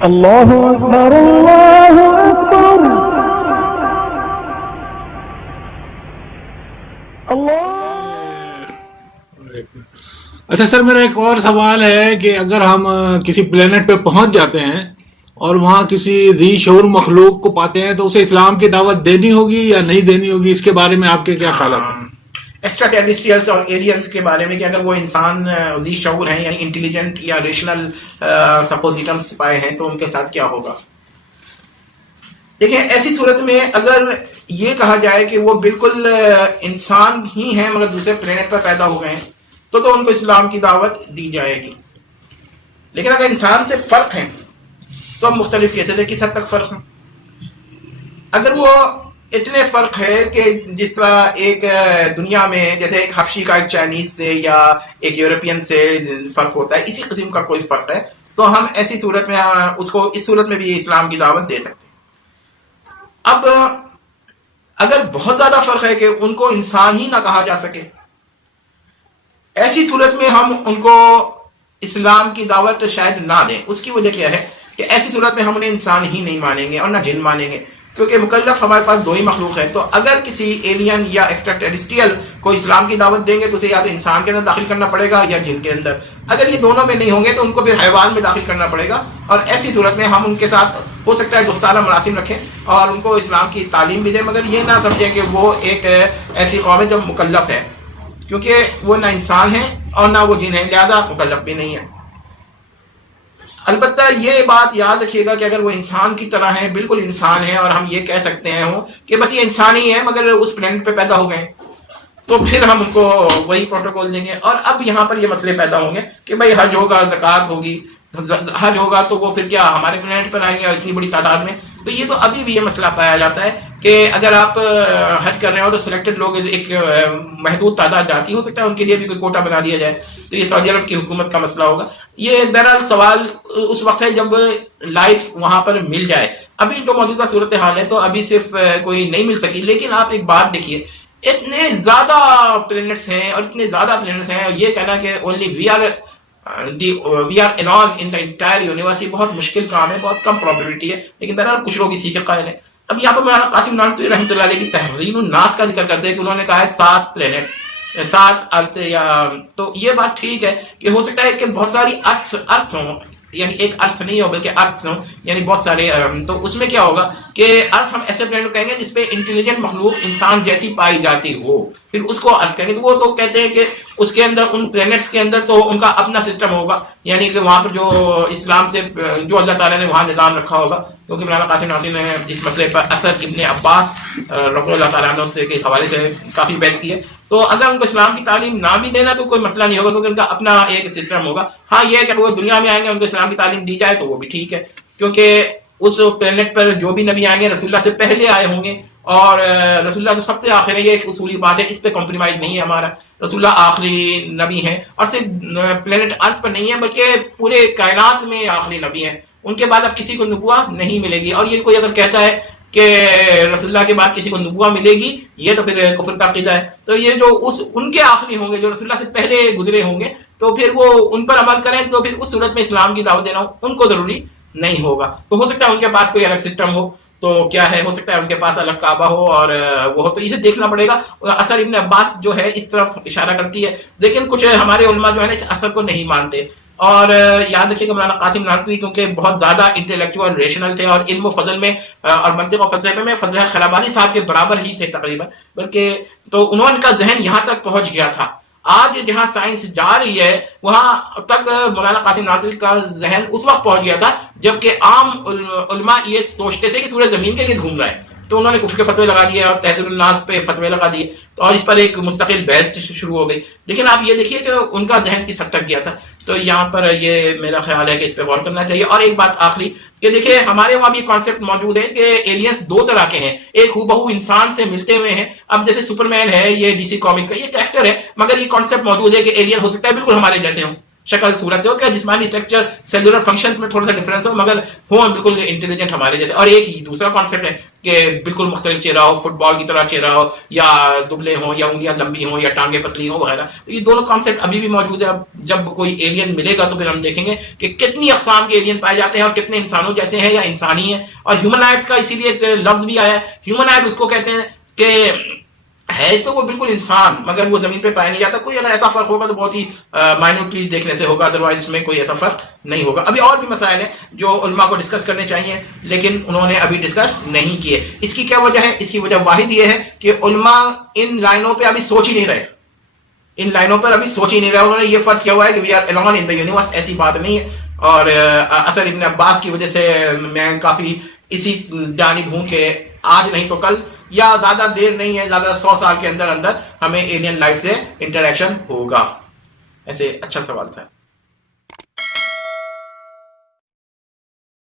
اللہ اکبر اللہ اکبر اللہ. اچھا سر، میرا ایک اور سوال ہے کہ اگر ہم کسی پلینٹ پہ پہنچ جاتے ہیں اور وہاں کسی ذی شعور مخلوق کو پاتے ہیں تو اسے اسلام کی دعوت دینی ہوگی یا نہیں دینی ہوگی، اس کے بارے میں آپ کے کیا خیالات ہیں؟ ایکسٹرا ٹیریسٹریلس اور ایلینز کے بارے میں کہ اگر وہ انسان ذی شعور ہیں یعنی انٹیلیجنٹ یا ریشنل سپوزیٹمس پائے ہیں تو ان کے ساتھ کیا ہوگا. دیکھیں ایسی صورت میں اگر یہ کہا جائے کہ وہ بالکل انسان ہی ہیں مگر دوسرے پلینٹ پر پیدا ہو گئے ہیں تو ان کو اسلام کی دعوت دی جائے گی. لیکن اگر انسان سے فرق ہیں تو اب مختلف کیسز ہے کس حد تک فرق ہیں. اگر وہ اتنے فرق ہے کہ جس طرح ایک دنیا میں جیسے ایک حبشی کا ایک چائنیز سے یا ایک یورپین سے فرق ہوتا ہے، اسی قسم کا کوئی فرق ہے، تو ہم ایسی صورت میں اس کو اس صورت میں بھی اسلام کی دعوت دے سکتے ہیں. اب اگر بہت زیادہ فرق ہے کہ ان کو انسان ہی نہ کہا جا سکے، ایسی صورت میں ہم ان کو اسلام کی دعوت شاید نہ دیں. اس کی وجہ کیا ہے کہ ایسی صورت میں ہم انہیں انسان ہی نہیں مانیں گے اور نہ جن مانیں گے، کیونکہ مکلف ہمارے پاس دو ہی مخلوق ہے. تو اگر کسی ایلین یا ایکسٹرا ٹیریسٹریل کو اسلام کی دعوت دیں گے تو اسے یا تو انسان کے اندر داخل کرنا پڑے گا یا جن کے اندر. اگر یہ دونوں میں نہیں ہوں گے تو ان کو پھر حیوان میں داخل کرنا پڑے گا، اور ایسی صورت میں ہم ان کے ساتھ ہو سکتا ہے دوستانہ مراسم رکھیں اور ان کو اسلام کی تعلیم بھی دیں، مگر یہ نہ سمجھیں کہ وہ ایک ایسی قوم ہے جو مکلف ہے، کیونکہ وہ نہ انسان ہیں اور نہ وہ جن ہیں، لہذا مکلف بھی نہیں ہے. البتہ یہ بات یاد رکھیے گا کہ اگر وہ انسان کی طرح ہیں، بالکل انسان ہیں، اور ہم یہ کہہ سکتے ہیں کہ بس یہ انسان ہی ہے مگر اس پلینٹ پہ پیدا ہو گئے، تو پھر ہم ان کو وہی پروٹوکول دیں گے. اور اب یہاں پر یہ مسئلے پیدا ہوں گے کہ بھائی حج ہوگا، زکوٰۃ ہوگی، حج ہوگا تو وہ پھر کیا ہمارے پلینٹ پر آئیں گے اتنی بڑی تعداد میں. تو یہ تو ابھی بھی یہ مسئلہ پایا جاتا ہے کہ اگر آپ حج کر رہے ہو تو سلیکٹڈ لوگ، ایک محدود تعداد جاتی ہو سکتا ہے ان کے لیے بھی کوئی کوٹہ بنا دیا جائے، تو یہ سعودی عرب کی حکومت کا مسئلہ ہوگا. یہ بہرحال سوال اس وقت ہے جب لائف وہاں پر مل جائے. ابھی جو موجودہ صورتحال ہے تو ابھی صرف کوئی نہیں مل سکی. لیکن آپ ایک بات دیکھیے، اتنے زیادہ پلینٹس ہیں اور اتنے زیادہ پلینٹس ہیں، اور یہ کہنا کہ only we are alone in the entire universe بہت مشکل کام ہے، بہت کم پروبیبلٹی ہے. لیکن بہرحال کچھ لوگ اسی کے قائل ہیں. اب یہاں پر مولانا قاسم نانوتوی رحمۃ اللہ علیہ کی تحریم الناس کا ذکر کرتے ہیں کہ انہوں نے کہا ہے 7 پلینٹ، 7 ارتھ، یا تو یہ بات ٹھیک ہے کہ ہو سکتا ہے کہ بہت ساری ارتھ ہوں، یعنی ایک ارتھ نہیں ہو بلکہ ارتھ ہوں، یعنی بہت سارے. تو اس میں کیا ہوگا کہ ارتھ ہم ایسے پلینٹ کہیں گے جس پہ انٹیلیجنٹ مخلوق انسان جیسی پائی جاتی ہو، پھر اس کو ارتھ کہیں گے. تو وہ تو کہتے ہیں کہ اس کے اندر، ان پلینٹس کے اندر تو ان کا اپنا سسٹم ہوگا، یعنی کہ وہاں پر جو اسلام سے جو اللہ تعالیٰ نے وہاں نظام رکھا ہوگا. کیونکہ مولانا قاسم نانوتوی نے اس مسئلے پر اثر ابن عباس رضی اللہ تعالیٰ عنہ کے حوالے سے کافی بحث کی ہے. تو اگر ان کو اسلام کی تعلیم نہ بھی دینا تو کوئی مسئلہ نہیں ہوگا، کیونکہ ان کا اپنا ایک سسٹم ہوگا. ہاں یہ ہے کہ وہ دنیا میں آئیں گے ان کو اسلام کی تعلیم دی جائے تو وہ بھی ٹھیک ہے، کیونکہ اس پلینٹ پر جو بھی نبی آئیں گے رسول اللہ سے پہلے آئے ہوں گے، اور رسول اللہ تو سب سے آخر ہے. یہ ایک اصولی بات ہے، اس پہ کمپرومائز نہیں ہے ہمارا. رسول اللہ آخری نبی ہیں، اور صرف پلینٹ ارتھ پر نہیں ہے بلکہ پورے کائنات میں آخری نبی ہیں. ان کے بعد اب کسی کو نبوت نہیں ملے گی. اور یہ کوئی اگر کہتا ہے کہ رسول اللہ کے بعد کسی کو نبوت ملے گی، یہ تو پھر کفر کا عقیدہ ہے. تو یہ جو ان کے آخری ہوں گے جو رسول اللہ سے پہلے گزرے ہوں گے، تو پھر وہ ان پر عمل کریں، تو پھر اس صورت میں اسلام کی دعوت دینا ان کو ضروری نہیں ہوگا. تو ہو سکتا ہے ان کے پاس کوئی الگ سسٹم ہو، تو کیا ہے، ہو سکتا ہے ان کے پاس الگ کعبہ ہو اور وہ ہو، تو اسے دیکھنا پڑے گا. اثر ابن عباس جو ہے اس طرف اشارہ کرتی ہے، لیکن کچھ ہمارے علماء جو ہے نا اس اثر کو نہیں مانتے. اور یاد رکھیے کہ مولانا قاسم نانوتوی کیونکہ بہت زیادہ انٹلیکچوئل ریشنل تھے، اور علم و فضل میں اور منطق و فلسفے میں فضل خرابانی صاحب کے برابر ہی تھے تقریباً، بلکہ تو انہوں کا ذہن یہاں تک پہنچ گیا تھا. آج جہاں سائنس جا رہی ہے وہاں تک مولانا قاسم نانوتوی کا ذہن اس وقت پہنچ گیا تھا جبکہ عام علماء یہ سوچتے تھے کہ سورج زمین کے گرد گھوم رہا ہے. تو انہوں نے کفر کے فتوے لگا دیے اور تحذیر الناس پہ فتوے لگا دیے، اور اس پر ایک مستقل بحث شروع ہو گئی. لیکن آپ یہ دیکھیے کہ ان کا ذہن کس حد تک گیا تھا. تو یہاں پر یہ میرا خیال ہے کہ اس پہ غور کرنا چاہیے. اور ایک بات آخری کہ دیکھیے ہمارے وہاں بھی کانسیپٹ موجود ہے کہ ایلینس 2 طرح کے ہیں. ایک ہو بہو انسان سے ملتے ہوئے ہیں، اب جیسے سپرمین ہے، یہ ڈی سی کامکس کا یہ کریکٹر ہے، مگر یہ کانسیپٹ موجود ہے کہ ایلین ہو سکتا ہے بالکل ہمارے جیسے ہوں، شکل صورت سے، اس کا جسمانی اسٹرکچر سیلولر فنکشنز میں تھوڑا سا ڈفرینس ہو، مگر ہوں بالکل انٹیلیجنٹ ہمارے جیسے. اور ایک ہی دوسرا کانسیپٹ ہے کہ بالکل مختلف چہرہ ہو، فٹ بال کی طرح چہرہ ہو، یا دبلے ہوں، یا انگلیاں لمبی ہوں، یا ٹانگیں پتلی ہوں وغیرہ. یہ دونوں کانسیپٹ ابھی بھی موجود ہے. اب جب کوئی ایلین ملے گا تو پھر ہم دیکھیں گے کہ کتنی اقسام کے ایلین پائے جاتے ہیں اور کتنے انسانوں جیسے ہیں یا انسانی ہیں. اور ہیومنائڈس کا اسی لیے ایک لفظ بھی آیا ہے. ہیومنائڈ اس کو کہتے ہیں کہ ہے تو وہ بالکل انسان مگر وہ زمین پہ پایا نہیں جاتا. کوئی اگر ایسا فرق ہوگا تو بہت ہی مائنوٹلی دیکھنے سے ہوگا، ادروائز اس میں کوئی ایسا فرق نہیں ہوگا. ابھی اور بھی مسائل ہیں جو علماء کو ڈسکس کرنے چاہیے لیکن انہوں نے ابھی ڈسکس نہیں کیے. اس کی کیا وجہ ہے؟ اس کی وجہ واحد یہ ہے کہ علماء ان لائنوں پہ ابھی سوچ ہی نہیں رہے. ان لائنوں پر ابھی سوچ ہی نہیں رہے. انہوں نے یہ فرض کیا ہوا ہے کہ we are alone in the universe. ایسی بات نہیں ہے. اور اثر ابن عباس کی وجہ سے میں کافی اسی جانب ہوں کہ آج نہیں تو کل، یا زیادہ دیر نہیں ہے، زیادہ 100 سال کے اندر اندر ہمیں ایلین لائف سے انٹریکشن ہوگا. ایسے اچھا سوال تھا.